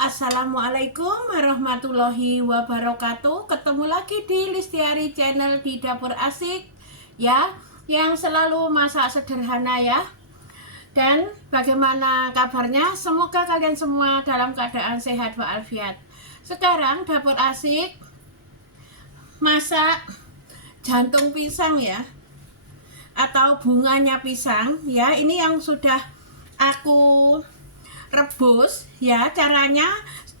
Assalamualaikum warahmatullahi wabarakatuh. Ketemu lagi di Listiari Channel di Dapur Asik ya, yang selalu masak sederhana ya. Dan bagaimana kabarnya? Semoga kalian semua dalam keadaan sehat walafiat. Sekarang Dapur Asik masak jantung pisang ya, atau bunganya pisang ya. Ini yang sudah aku rebus ya. Caranya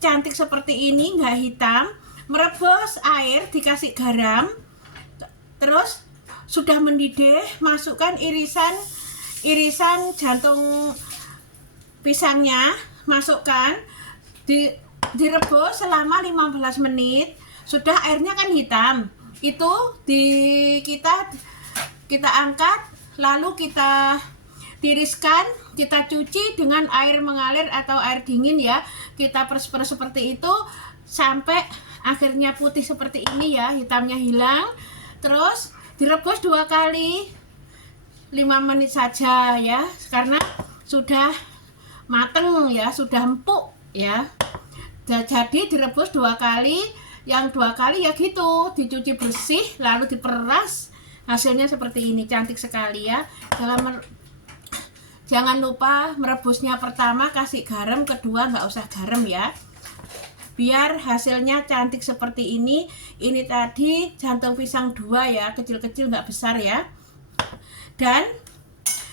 cantik seperti ini, nggak hitam. Merebus air, dikasih garam, terus sudah mendidih, masukkan irisan jantung pisangnya, masukkan, direbus selama 15 menit. Sudah airnya kan hitam, itu kita angkat, lalu kita tiriskan, kita cuci dengan air mengalir atau air dingin ya. Kita peres-peres seperti itu sampai akhirnya putih seperti ini ya, hitamnya hilang. Terus direbus 2 kali 5 menit saja ya, karena sudah mateng ya, sudah empuk ya. Jadi direbus 2 kali, yang 2 kali ya gitu, dicuci bersih lalu diperas. Hasilnya seperti ini, cantik sekali ya. Jangan lupa merebusnya pertama kasih garam, kedua nggak usah garam ya, biar hasilnya cantik seperti ini. Ini tadi jantung pisang 2 ya, kecil-kecil nggak besar ya. Dan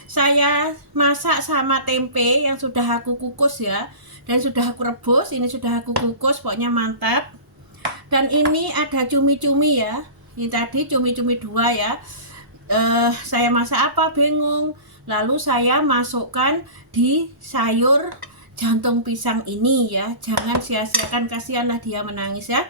saya masak sama tempe yang sudah aku kukus ya, dan sudah aku rebus. Ini sudah aku kukus, pokoknya mantap. Dan ini ada cumi-cumi ya, ini tadi cumi-cumi 2 ya. Saya masak apa bingung, lalu saya masukkan di sayur jantung pisang ini ya. Jangan sia-siakan, kasihanlah dia menangis ya.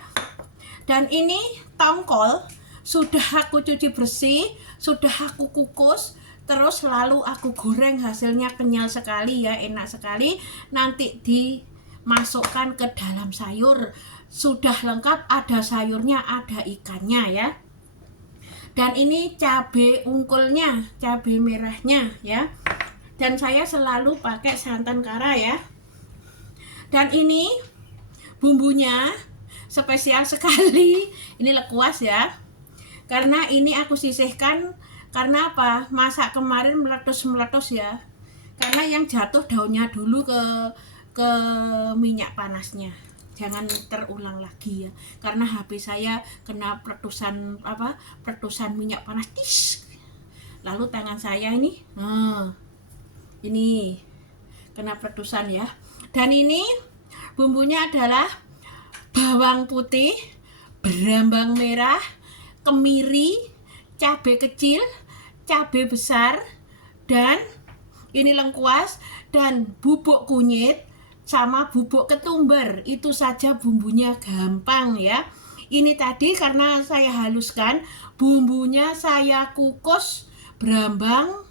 Dan ini tongkol sudah aku cuci bersih, sudah aku kukus, terus lalu aku goreng. Hasilnya kenyal sekali ya, enak sekali. Nanti dimasukkan ke dalam sayur, sudah lengkap, ada sayurnya, ada ikannya ya. Dan ini cabai ungkulnya, cabai merahnya ya. Dan saya selalu pakai santan kara ya. Dan ini bumbunya spesial sekali. Ini lekuas ya, karena ini aku sisihkan. Karena apa? Masak kemarin meletus-meletus ya, karena yang jatuh daunnya dulu ke minyak panasnya. Jangan terulang lagi ya, karena HP saya kena peletusan minyak panas, lalu tangan saya ini kena peletusan ya. Dan ini bumbunya adalah bawang putih, berambang merah, kemiri, cabai kecil, cabai besar, dan ini lengkuas, dan bubuk kunyit sama bubuk ketumbar. Itu saja bumbunya, gampang ya. Ini tadi karena saya haluskan, bumbunya saya kukus, berambang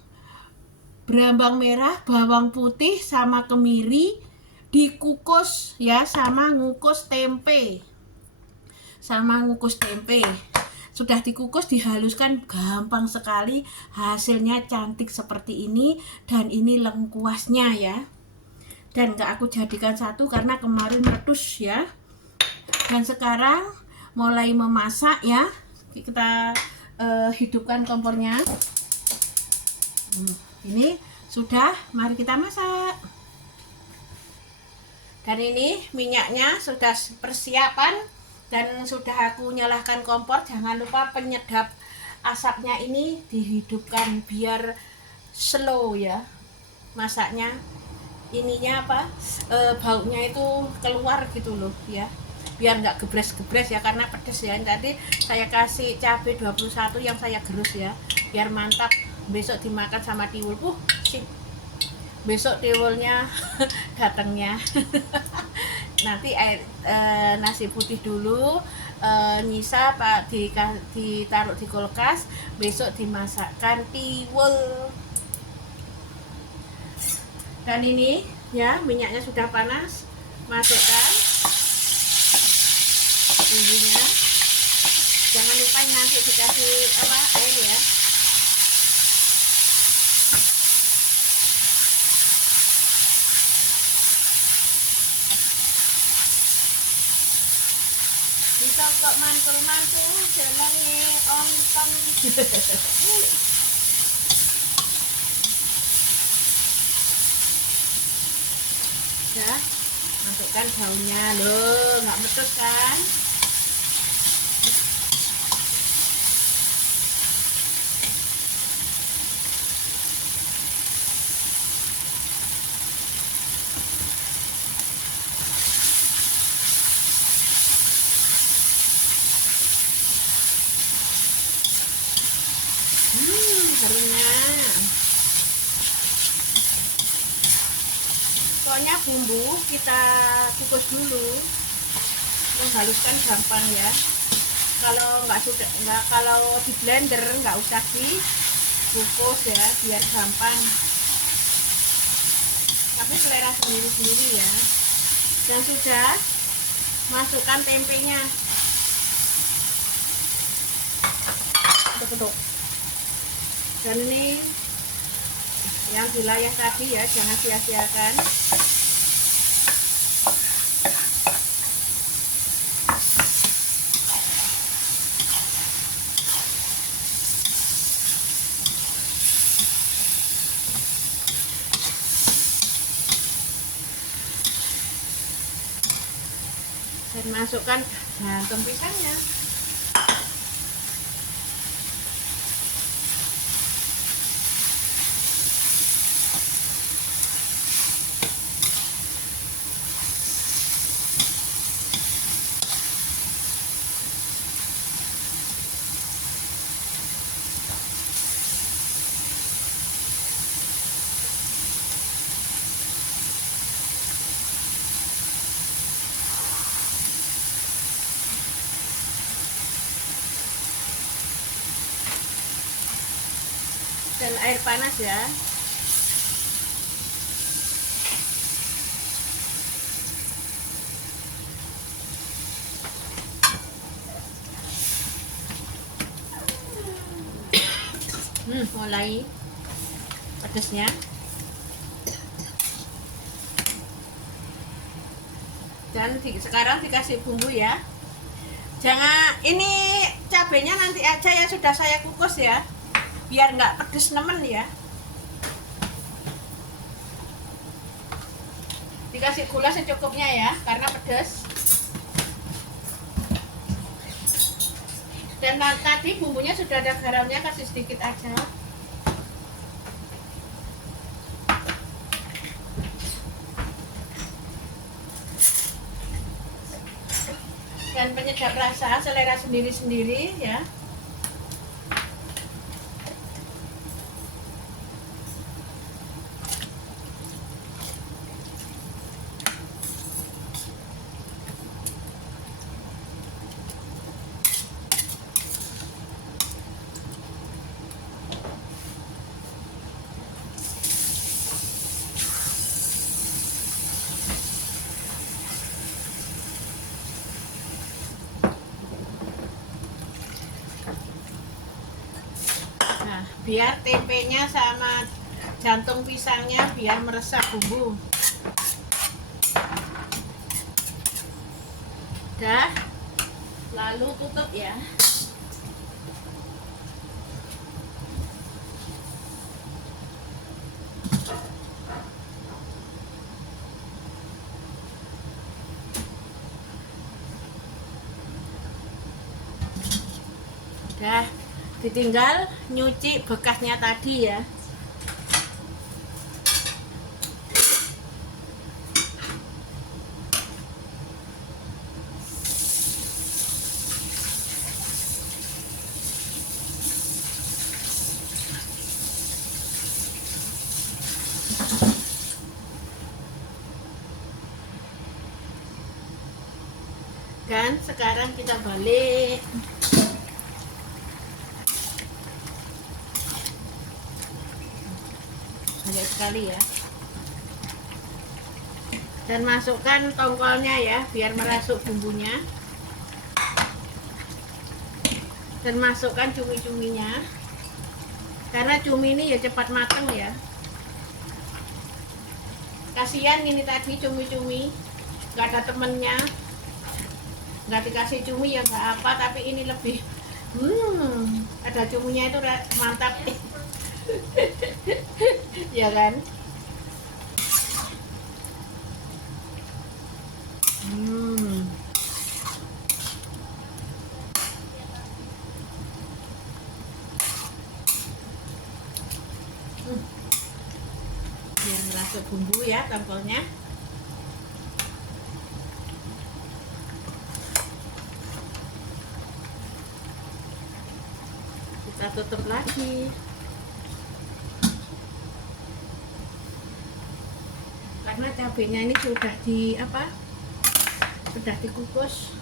merah, bawang putih sama kemiri dikukus ya, sama ngukus tempe. Sudah dikukus, dihaluskan, gampang sekali. Hasilnya cantik seperti ini. Dan ini lengkuasnya ya. Dan gak aku jadikan satu karena kemarin meletus ya. Dan sekarang mulai memasak ya. Kita hidupkan kompornya. Ini sudah, mari kita masak. Dan ini minyaknya sudah persiapan, dan sudah aku nyalakan kompor. Jangan lupa penyedap asapnya ini dihidupkan biar slow ya masaknya. Ininya baunya itu keluar gitu loh ya, biar nggak gebres-gebres ya, karena pedes ya. Tadi saya kasih cabai 21 yang saya gerus ya, biar mantap. Besok dimakan sama tiwul. Besok tiwulnya datangnya. Nanti nasi putih dulu, nyisa ditaruh di kulkas, besok dimasakkan tiwul. Dan ini ya, minyaknya sudah panas, masukkan bumbunya. Jangan lupa nanti dikasih air ya. Bisa kok mantul-mantul jenenge ontong. Ya, masukkan daunnya loh, nggak betul kan? Harumnya. Pokoknya bumbu kita kukus dulu, menghaluskan gampang ya. Kalau kalau di blender nggak usah dikukus ya, biar gampang. Tapi selera sendiri-sendiri ya. Dan sudah masukkan tempenya. Ketuk. Dan ini yang wilayah tadi ya, jangan sia-siakan. Dan masukkan jantung pisangnya. Dan air panas ya. Mulai pedasnya. Dan sekarang dikasih bumbu ya. Jangan, ini cabenya nanti aja ya, sudah saya kukus ya, biar nggak pedes nemen ya. Dikasih gula secukupnya ya, karena pedes. Dan tadi bumbunya sudah ada garamnya, kasih sedikit aja. Dan penyedap rasa selera sendiri-sendiri ya. Biar tempenya sama jantung pisangnya biar meresap bumbu. Dah, lalu tutup ya. Dah, ditinggal nyuci bekasnya tadi ya. Dan sekarang kita balik. Banyak sekali ya. Dan masukkan tongkolnya ya, biar merasuk bumbunya. Dan masukkan cumi-cuminya, karena cumi ini ya cepat matang ya. Kasihan ini tadi cumi-cumi, nggak ada temennya. nggak dikasih cumi ya nggak apa, tapi ini lebih ada cuminya itu mantap. Ya kan. Biar merasuk bumbu ya tongkolnya. Kita tutup lagi karena cabenya ini sudah sudah dikukus.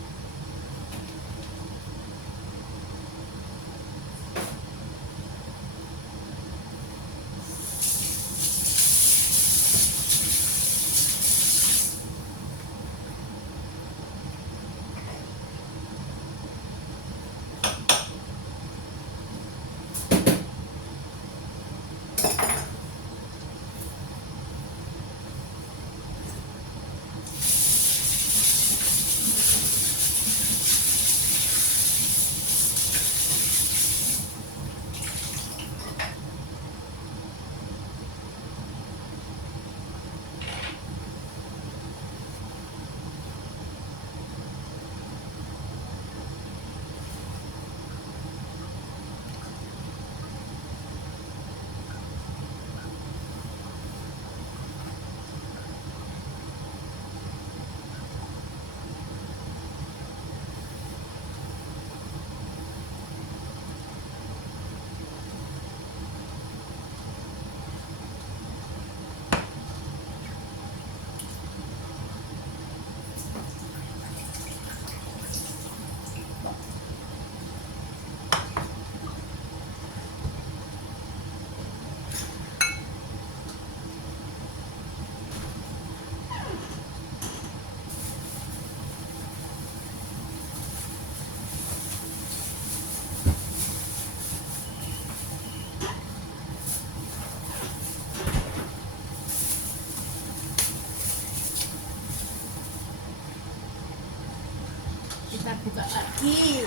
Kita buka lagi.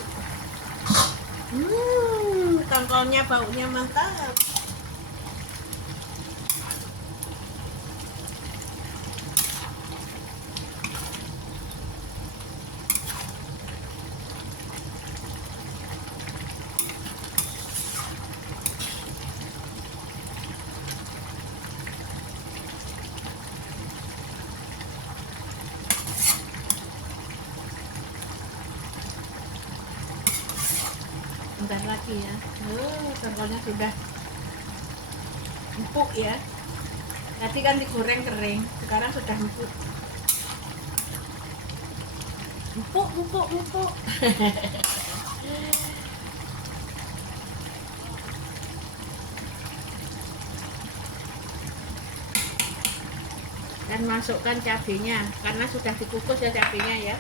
Tongkolnya baunya mantap. Bentar lagi ya. Tongkolnya sudah empuk ya. Tadi kan digoreng kering, sekarang sudah empuk. Empuk. Dan masukkan cabenya karena sudah dikukus ya cabenya ya.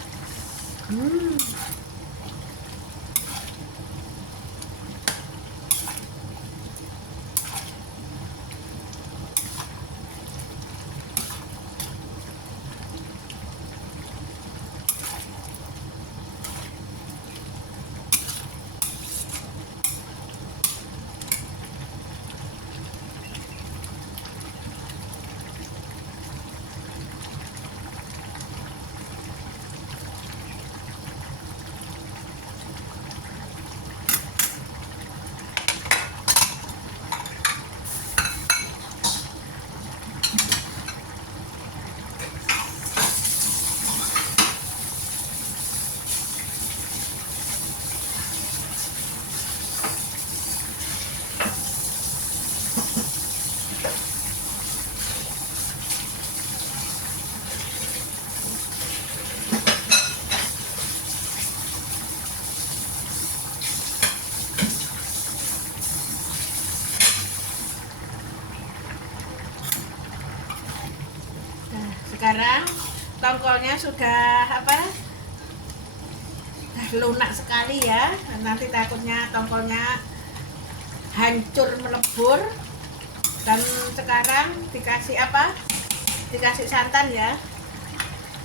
Sekarang tongkolnya sudah lunak sekali ya. Nanti takutnya tongkolnya hancur melebur. Dan sekarang dikasih dikasih santan ya.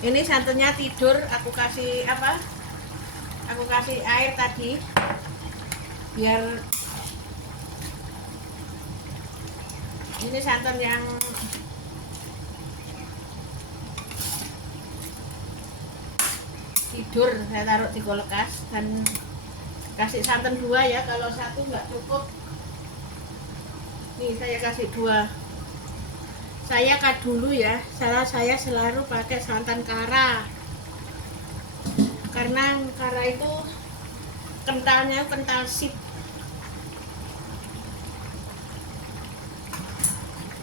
Ini santannya tidur, aku kasih aku kasih air tadi biar ini santan yang tidur saya taruh di kulkas, dan kasih santan 2 ya, kalau 1 nggak cukup. Nih saya kasih 2. Saya cut dulu ya, saya selalu pakai santan kara karena kara itu kentalnya kental sip,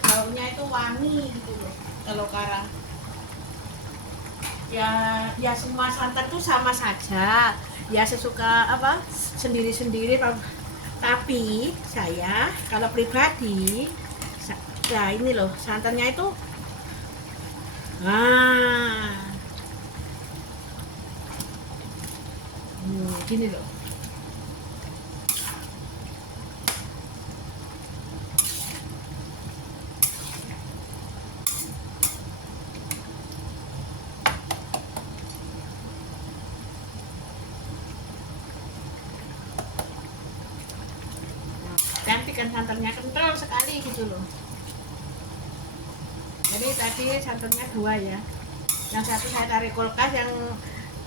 baunya itu wangi gitu loh kalau kara. Ya semua santan tuh sama saja ya, sesuka apa sendiri-sendiri, tapi saya kalau pribadi ya ini loh santannya itu gini loh. Cantik kan santannya, kental sekali gitu loh. Jadi tadi santannya 2 ya, yang 1 saya tarik kulkas yang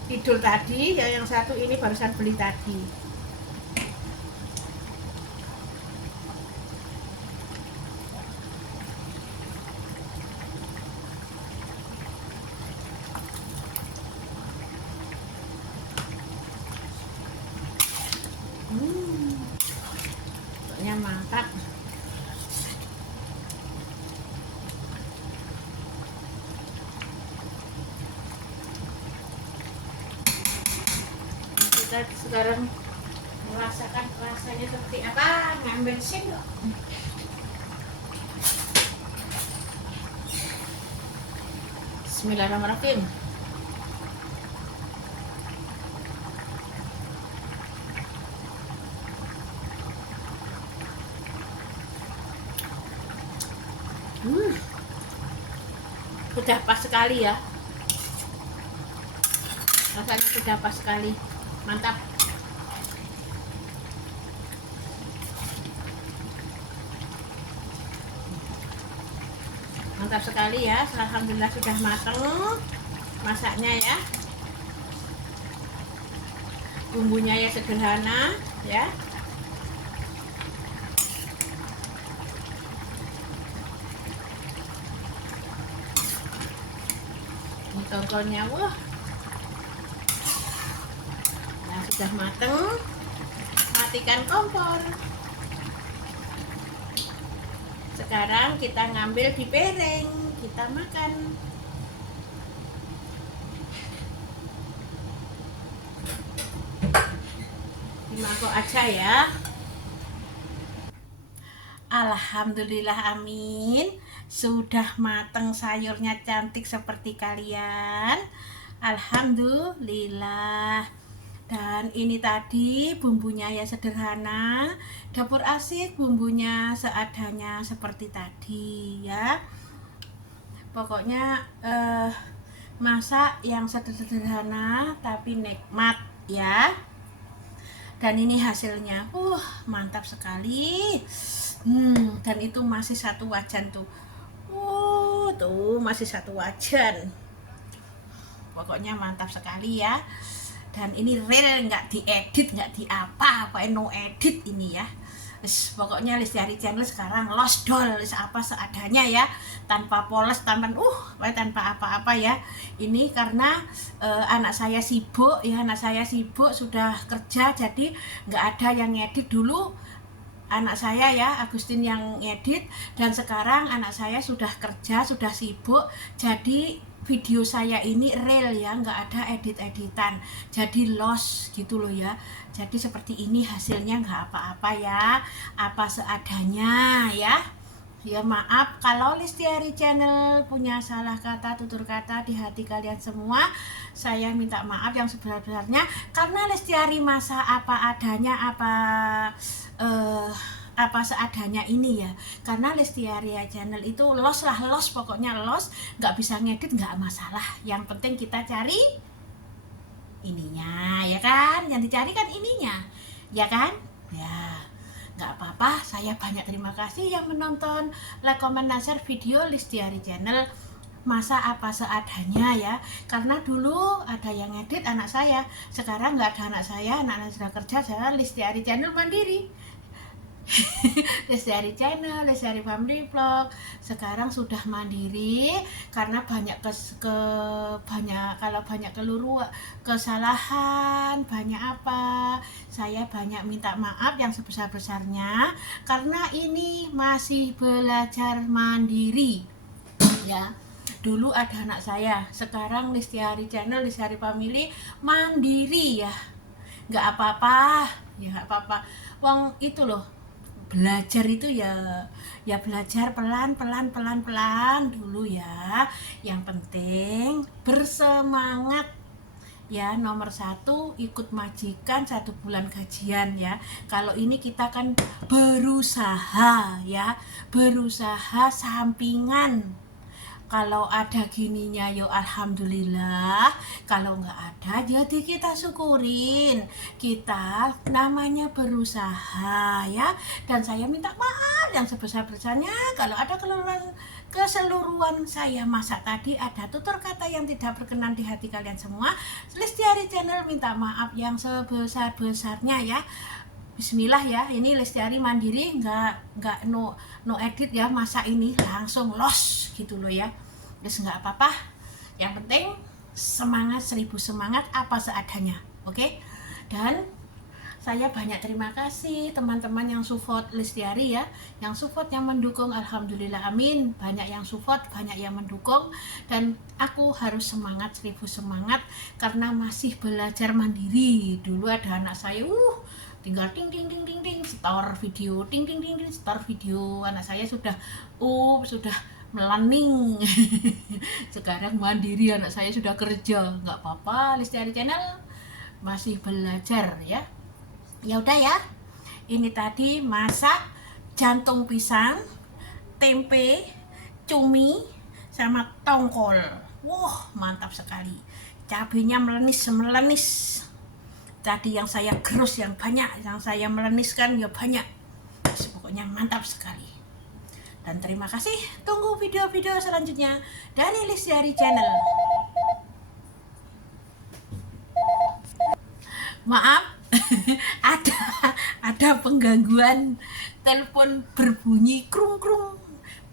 tidur tadi ya, yang 1 ini barusan beli tadi. Pokoknya mantap. Kita sekarang merasakan rasanya seperti apa, ngambil sendok. Bismillahirrahmanirrahim. Sudah pas sekali ya, rasanya sudah pas sekali, mantap. Mantap sekali ya, alhamdulillah sudah matang masaknya ya. Bumbunya ya sederhana ya. Ini tongkolnya, wah. Nah, sudah matang. Matikan kompor. Sekarang kita ngambil di piring, kita makan. Di mangkok aja ya. Alhamdulillah, amin. Sudah matang sayurnya, cantik seperti kalian. Alhamdulillah. Dan ini tadi bumbunya ya sederhana, dapur asik, bumbunya seadanya seperti tadi ya. Pokoknya masak yang sederhana tapi nikmat ya. Dan ini hasilnya, mantap sekali. Dan itu masih 1 wajan tuh. Tuh masih 1 wajan. Pokoknya mantap sekali ya. Dan ini real, nggak diedit, nggak diapa, no edit ini ya. Pokoknya Lestiari Channel sekarang lost doll, apa seadanya ya, tanpa poles, tanpa apa-apa ya. Ini karena anak saya sibuk ya, sudah kerja, jadi nggak ada yang ngedit. Dulu anak saya ya, Agustin yang ngedit, dan sekarang anak saya sudah kerja, sudah sibuk, jadi video saya ini real ya, nggak ada edit-editan, jadi loss gitu loh ya. Jadi seperti ini hasilnya, nggak apa-apa ya, apa seadanya ya. Ya maaf kalau Lestiari Channel punya salah kata, tutur kata di hati kalian semua. Saya minta maaf yang sebesar-besarnya, karena Lestiari masa apa adanya, apa seadanya ini ya. Karena Lestiari Channel itu loss, pokoknya loss, nggak bisa ngedit, nggak masalah. Yang penting kita cari ininya ya kan, yang dicari kan ininya ya kan ya. Nggak apa-apa, saya banyak terima kasih yang menonton, like, comment, dan share video Listiari Channel. Masa apa seadanya ya, karena dulu ada yang ngedit anak saya, sekarang nggak ada anak saya sudah kerja, saya Listiari Channel mandiri. Lestiari Channel, Lestiari Family Vlog sekarang sudah mandiri karena banyak kalau banyak kesalahan, banyak apa, saya banyak minta maaf yang sebesar-besarnya karena ini masih belajar mandiri ya. Dulu ada anak saya, sekarang Listiari Channel, Listiari Family mandiri ya. Nggak apa-apa ya, nggak apa-apa, wong itu loh, belajar itu ya belajar pelan dulu ya. Yang penting bersemangat ya. Nomor satu, ikut majikan 1 bulan gajian ya. Kalau ini kita kan berusaha ya, berusaha sampingan. Kalau ada gininya yo alhamdulillah, kalau nggak ada jadi kita syukurin, kita namanya berusaha ya. Dan saya minta maaf yang sebesar-besarnya kalau ada keseluruhan saya masak tadi ada tutur kata yang tidak berkenan di hati kalian semua. Listiari Channel minta maaf yang sebesar-besarnya ya. Bismillah ya, ini Listiari mandiri, nggak no edit ya, masa ini langsung los gitu loh ya. Terus nggak apa-apa, yang penting semangat, 1000 semangat, apa seadanya, oke? Dan saya banyak terima kasih teman-teman yang support Listiari ya, yang support, yang mendukung, alhamdulillah, amin. Banyak yang support, banyak yang mendukung, dan aku harus semangat, 1000 semangat karena masih belajar mandiri. Dulu ada anak saya, tinggal ting store video, store video. Anak saya sudah melaning. Sekarang mandiri, anak saya sudah kerja. Nggak apa-apa, Listiari Channel masih belajar ya. Ya udah ya, ini tadi masak jantung pisang, tempe, cumi, sama tongkol. Wah, mantap sekali. Cabenya melenis. Tadi yang saya gerus yang banyak, yang saya meleniskan ya banyak. Pokoknya mantap sekali. Dan terima kasih, tunggu video-video selanjutnya dari Listiari Channel. Maaf, ada penggangguan, telepon berbunyi krung.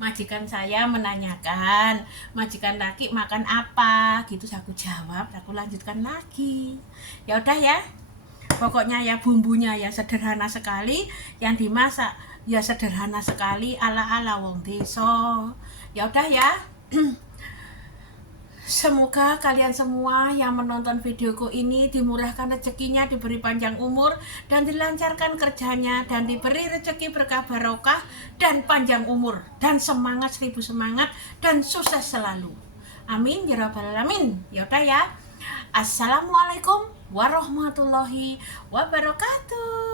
Majikan saya menanyakan, majikan laki makan apa gitu, aku jawab, aku lanjutkan lagi. Ya udah ya, pokoknya ya bumbunya ya sederhana sekali, yang dimasak ya sederhana sekali, ala wong desa. Ya udah ya. Semoga kalian semua yang menonton videoku ini dimurahkan rezekinya, diberi panjang umur, dan dilancarkan kerjanya, dan diberi rezeki berkah barokah, dan panjang umur, dan semangat, 1000 semangat, dan sukses selalu. Amin ya rabbal alamin. Ya udah ya. Assalamualaikum warahmatullahi wabarakatuh.